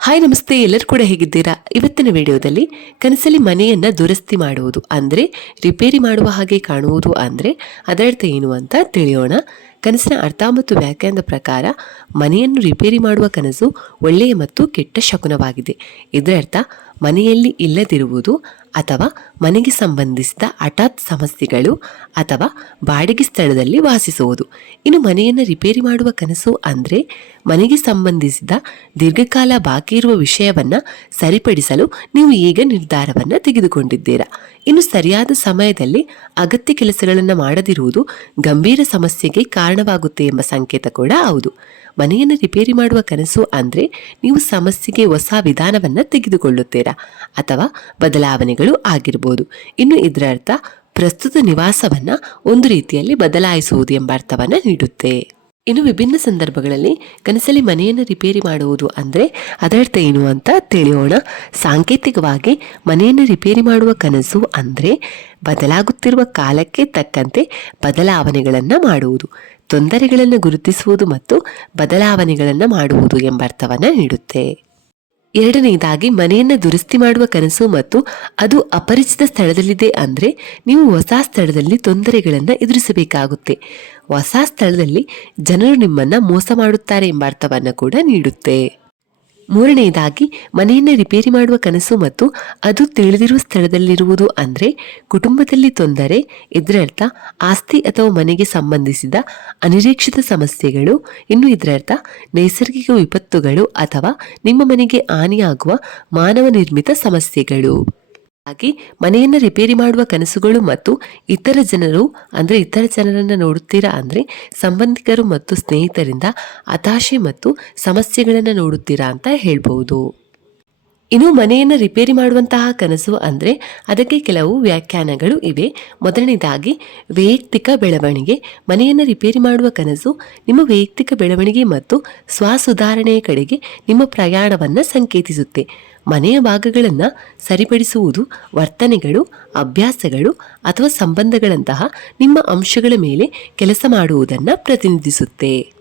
Hi ನಮಸ್ತೆ, ಎಲ್ಲರೂ ಕೂಡ ಹೇಗಿದ್ದೀರಾ? ಇವತ್ತಿನ ವಿಡಿಯೋದಲ್ಲಿ ಕನಸಲ್ಲಿ ಮನೆಯನ್ನು ದುರಸ್ತಿ ಮಾಡುವುದು ಅಂದರೆ ರಿಪೇರಿ ಮಾಡುವ ಹಾಗೆ ಕಾಣುವುದು ಅಂದರೆ ಅದರರ್ಥ ಏನು ಅಂತ ತಿಳಿಯೋಣ. ಕನಸಿನ ಅರ್ಥ ಮತ್ತು ವ್ಯಾಖ್ಯಾನದ ಪ್ರಕಾರ ಮನೆಯನ್ನು ರಿಪೇರಿ ಮಾಡುವ ಕನಸು ಒಳ್ಳೆಯ ಮತ್ತು ಕೆಟ್ಟ ಶಕುನವಾಗಿದೆ. ಇದರರ್ಥ ಮನೆಯಲ್ಲಿ ಇಲ್ಲದಿರುವುದು ಅಥವಾ ಮನೆಗೆ ಸಂಬಂಧಿಸಿದ ಹಠಾತ್ ಸಮಸ್ಯೆಗಳು ಅಥವಾ ಬಾಡಿಗೆ ಸ್ಥಳದಲ್ಲಿ ವಾಸಿಸುವುದು. ಇನ್ನು ಮನೆಯನ್ನು ರಿಪೇರಿ ಮಾಡುವ ಕನಸು ಅಂದರೆ ಮನೆಗೆ ಸಂಬಂಧಿಸಿದ ದೀರ್ಘಕಾಲ ಬಾಕಿ ಇರುವ ವಿಷಯವನ್ನು ಸರಿಪಡಿಸಲು ನೀವು ಈಗ ನಿರ್ಧಾರವನ್ನು ತೆಗೆದುಕೊಂಡಿದ್ದೀರಾ. ಇನ್ನು ಸರಿಯಾದ ಸಮಯದಲ್ಲಿ ಅಗತ್ಯ ಕೆಲಸಗಳನ್ನು ಮಾಡದಿರುವುದು ಗಂಭೀರ ಸಮಸ್ಯೆಗೆ ಕಾರಣವಾಗುತ್ತೆ ಎಂಬ ಸಂಕೇತ ಕೂಡ ಹೌದು. ಮನೆಯನ್ನು ರಿಪೇರಿ ಮಾಡುವ ಕನಸು ಅಂದರೆ ನೀವು ಸಮಸ್ಯೆಗೆ ಹೊಸ ವಿಧಾನವನ್ನು ತೆಗೆದುಕೊಳ್ಳುತ್ತೀರಾ ಅಥವಾ ಬದಲಾವಣೆಗಳು ಆಗಿರಬಹುದು ಇನ್ನು ಇದರ ಅರ್ಥ ಪ್ರಸ್ತುತ ನಿವಾಸವನ್ನ ಒಂದು ರೀತಿಯಲ್ಲಿ ಬದಲಾಯಿಸುವುದು ಎಂಬ ಅರ್ಥವನ್ನ ನೀಡುತ್ತೆ. ಇನ್ನು ವಿಭಿನ್ನ ಸಂದರ್ಭಗಳಲ್ಲಿ ಕನಸಲ್ಲಿ ಮನೆಯನ್ನು ರಿಪೇರಿ ಮಾಡುವುದು ಅಂದರೆ ಅದರ್ಥ ಏನು ಅಂತ ತಿಳಿಯೋಣ. ಸಾಂಕೇತಿಕವಾಗಿ ಮನೆಯನ್ನು ರಿಪೇರಿ ಮಾಡುವ ಕನಸು ಅಂದರೆ ಬದಲಾಗುತ್ತಿರುವ ಕಾಲಕ್ಕೆ ತಕ್ಕಂತೆ ಬದಲಾವಣೆಗಳನ್ನು ಮಾಡುವುದು. ತೊಂದರೆಗಳನ್ನು ಗುರುತಿಸುವುದು ಮತ್ತು ಬದಲಾವಣೆಗಳನ್ನು ಮಾಡುವುದು ಎಂಬ ಅರ್ಥವನ್ನು ನೀಡುತ್ತೆ. ಎರಡನೆಯದಾಗಿ ಮನೆಯನ್ನು ದುರಸ್ತಿ ಮಾಡುವ ಕನಸು ಮತ್ತು ಅದು ಅಪರಿಚಿತ ಸ್ಥಳದಲ್ಲಿದೆ ಅಂದ್ರೆ ನೀವು ಹೊಸ ಸ್ಥಳದಲ್ಲಿ ತೊಂದರೆಗಳನ್ನು ಎದುರಿಸಬೇಕಾಗುತ್ತೆ. ಹೊಸ ಸ್ಥಳದಲ್ಲಿ ಜನರು ನಿಮ್ಮನ್ನ ಮೋಸ ಮಾಡುತ್ತಾರೆ ಎಂಬ ಅರ್ಥವನ್ನು ಕೂಡ ನೀಡುತ್ತೆ. ಮೂರನೆಯದಾಗಿ, ಮನೆಯನ್ನು ರಿಪೇರಿ ಮಾಡುವ ಕನಸು ಮತ್ತು ಅದು ತಿಳಿದಿರುವ ಸ್ಥಳದಲ್ಲಿರುವುದು ಅಂದರೆ, ಕುಟುಂಬದಲ್ಲಿ ತೊಂದರೆ, ಇದರರ್ಥ ಆಸ್ತಿ ಅಥವಾ ಮನೆಗೆ ಸಂಬಂಧಿಸಿದ ಅನಿರೀಕ್ಷಿತ ಸಮಸ್ಯೆಗಳು, ಇನ್ನು ಇದರರ್ಥ ನೈಸರ್ಗಿಕ ವಿಪತ್ತುಗಳು ಅಥವಾ ನಿಮ್ಮ ಮನೆಗೆ ಹಾನಿಯಾಗುವ ಮಾನವ ನಿರ್ಮಿತ ಸಮಸ್ಯೆಗಳು. ಹಾಗೆ ಮನೆಯನ್ನು ರಿಪೇರಿ ಮಾಡುವ ಕನಸುಗಳು ಮತ್ತು ಇತರ ಜನರು, ಅಂದರೆ ಇತರ ಜನರನ್ನು ನೋಡುತ್ತೀರಾ ಅಂದ್ರೆ ಸಂಬಂಧಿಕರು ಮತ್ತು ಸ್ನೇಹಿತರಿಂದ ಹತಾಶೆ ಮತ್ತು ಸಮಸ್ಯೆಗಳನ್ನು ನೋಡುತ್ತೀರಾ ಅಂತ ಹೇಳ್ಬಹುದು. ಇನ್ನು ಮನೆಯನ್ನು ರಿಪೇರಿ ಮಾಡುವಂತಹ ಕನಸು ಅಂದರೆ ಅದಕ್ಕೆ ಕೆಲವು ವ್ಯಾಖ್ಯಾನಗಳು ಇವೆ. ಮೊದಲನೇದಾಗಿ, ವೈಯಕ್ತಿಕ ಬೆಳವಣಿಗೆ. ಮನೆಯನ್ನು ರಿಪೇರಿ ಮಾಡುವ ಕನಸು ನಿಮ್ಮ ವೈಯಕ್ತಿಕ ಬೆಳವಣಿಗೆ ಮತ್ತು ಸ್ವಸುಧಾರಣೆಯ ಕಡೆಗೆ ನಿಮ್ಮ ಪ್ರಯಾಣವನ್ನು ಸಂಕೇತಿಸುತ್ತೆ. ಮನೆಯ ಭಾಗಗಳನ್ನು ಸರಿಪಡಿಸುವುದು ವರ್ತನೆಗಳು, ಅಭ್ಯಾಸಗಳು ಅಥವಾ ಸಂಬಂಧಗಳಂತಹ ನಿಮ್ಮ ಅಂಶಗಳ ಮೇಲೆ ಕೆಲಸ ಮಾಡುವುದನ್ನು ಪ್ರತಿನಿಧಿಸುತ್ತೆ.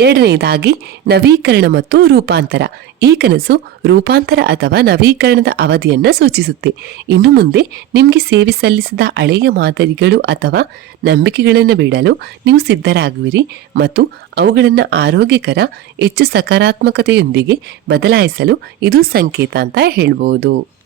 ಎರಡನೆಯದಾಗಿ ನವೀಕರಣ ಮತ್ತು ರೂಪಾಂತರ. ಈ ಕನಸು ರೂಪಾಂತರ ಅಥವಾ ನವೀಕರಣದ ಅವಧಿಯನ್ನು ಸೂಚಿಸುತ್ತೆ. ಇನ್ನು ಮುಂದೆ ನಿಮಗೆ ಸೇವೆ ಸಲ್ಲಿಸಿದ ಹಳೆಯ ಮಾದರಿಗಳು ಅಥವಾ ನಂಬಿಕೆಗಳನ್ನು ಬಿಡಲು ನೀವು ಸಿದ್ಧರಾಗುವಿರಿ ಮತ್ತು ಅವುಗಳನ್ನು ಆರೋಗ್ಯಕರ, ಹೆಚ್ಚು ಸಕಾರಾತ್ಮಕತೆಯೊಂದಿಗೆ ಬದಲಾಯಿಸಲು ಇದು ಸಂಕೇತ ಅಂತ ಹೇಳ್ಬೋದು.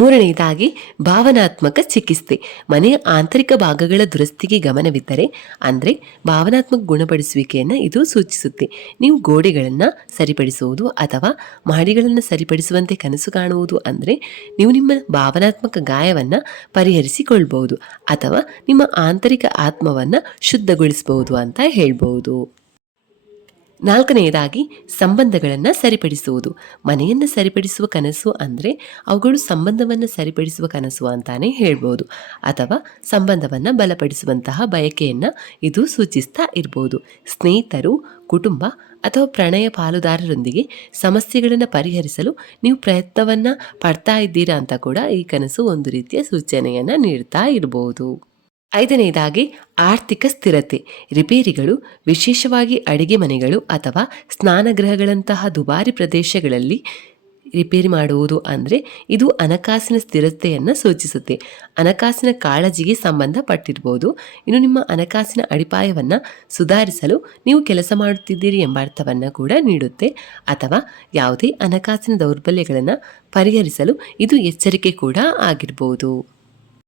ಮೂರನೆಯದಾಗಿ ಭಾವನಾತ್ಮಕ ಚಿಕಿತ್ಸೆ. ಮನೆಯ ಆಂತರಿಕ ಭಾಗಗಳ ದುರಸ್ತಿಗೆ ಗಮನವಿದ್ದರೆ, ಅಂದರೆ ಭಾವನಾತ್ಮಕ ಗುಣಪಡಿಸುವಿಕೆಯನ್ನು ಇದು ಸೂಚಿಸುತ್ತೆ. ನೀವು ಗೋಡೆಗಳನ್ನು ಸರಿಪಡಿಸುವುದು ಅಥವಾ ಮಹಡಿಗಳನ್ನು ಸರಿಪಡಿಸುವಂತೆ ಕನಸು ಕಾಣುವುದು ಅಂದರೆ ನೀವು ನಿಮ್ಮ ಭಾವನಾತ್ಮಕ ಗಾಯವನ್ನು ಪರಿಹರಿಸಿಕೊಳ್ಬಹುದು ಅಥವಾ ನಿಮ್ಮ ಆಂತರಿಕ ಆತ್ಮವನ್ನು ಶುದ್ಧಗೊಳಿಸಬಹುದು ಅಂತ ಹೇಳ್ಬಹುದು. ನಾಲ್ಕನೆಯದಾಗಿ ಸಂಬಂಧಗಳನ್ನು ಸರಿಪಡಿಸುವುದು. ಮನೆಯನ್ನು ಸರಿಪಡಿಸುವ ಕನಸು ಅಂದರೆ ಅವುಗಳು ಸಂಬಂಧವನ್ನು ಸರಿಪಡಿಸುವ ಕನಸು ಅಂತಾನೆ ಹೇಳ್ಬೋದು. ಅಥವಾ ಸಂಬಂಧವನ್ನು ಬಲಪಡಿಸುವಂತಹ ಬಯಕೆಯನ್ನು ಇದು ಸೂಚಿಸ್ತಾ ಇರ್ಬೋದು. ಸ್ನೇಹಿತರು, ಕುಟುಂಬ ಅಥವಾ ಪ್ರಣಯ ಪಾಲುದಾರರೊಂದಿಗೆ ಸಮಸ್ಯೆಗಳನ್ನು ಪರಿಹರಿಸಲು ನೀವು ಪ್ರಯತ್ನವನ್ನು ಪಡ್ತಾ ಇದ್ದೀರಾ ಅಂತ ಕೂಡ ಈ ಕನಸು ಒಂದು ರೀತಿಯ ಸೂಚನೆಯನ್ನು ನೀಡ್ತಾ ಇರಬಹುದು ಐದನೆಯದಾಗಿ ಆರ್ಥಿಕ ಸ್ಥಿರತೆ. ರಿಪೇರಿಗಳು, ವಿಶೇಷವಾಗಿ ಅಡಿಗೆ ಮನೆಗಳು ಅಥವಾ ಸ್ನಾನಗೃಹಗಳಂತಹ ದುಬಾರಿ ಪ್ರದೇಶಗಳಲ್ಲಿ ರಿಪೇರಿ ಮಾಡುವುದು ಅಂದರೆ ಇದು ಹಣಕಾಸಿನ ಸ್ಥಿರತೆಯನ್ನು ಸೂಚಿಸುತ್ತೆ. ಹಣಕಾಸಿನ ಕಾಳಜಿಗೆ ಸಂಬಂಧಪಟ್ಟಿರ್ಬೋದು. ಇನ್ನು ನಿಮ್ಮ ಹಣಕಾಸಿನ ಅಡಿಪಾಯವನ್ನು ಸುಧಾರಿಸಲು ನೀವು ಕೆಲಸ ಮಾಡುತ್ತಿದ್ದೀರಿ ಎಂಬ ಅರ್ಥವನ್ನು ಕೂಡ ನೀಡುತ್ತೆ. ಅಥವಾ ಯಾವುದೇ ಹಣಕಾಸಿನ ದೌರ್ಬಲ್ಯಗಳನ್ನು ಪರಿಹರಿಸಲು ಇದು ಎಚ್ಚರಿಕೆ ಕೂಡ ಆಗಿರ್ಬೋದು.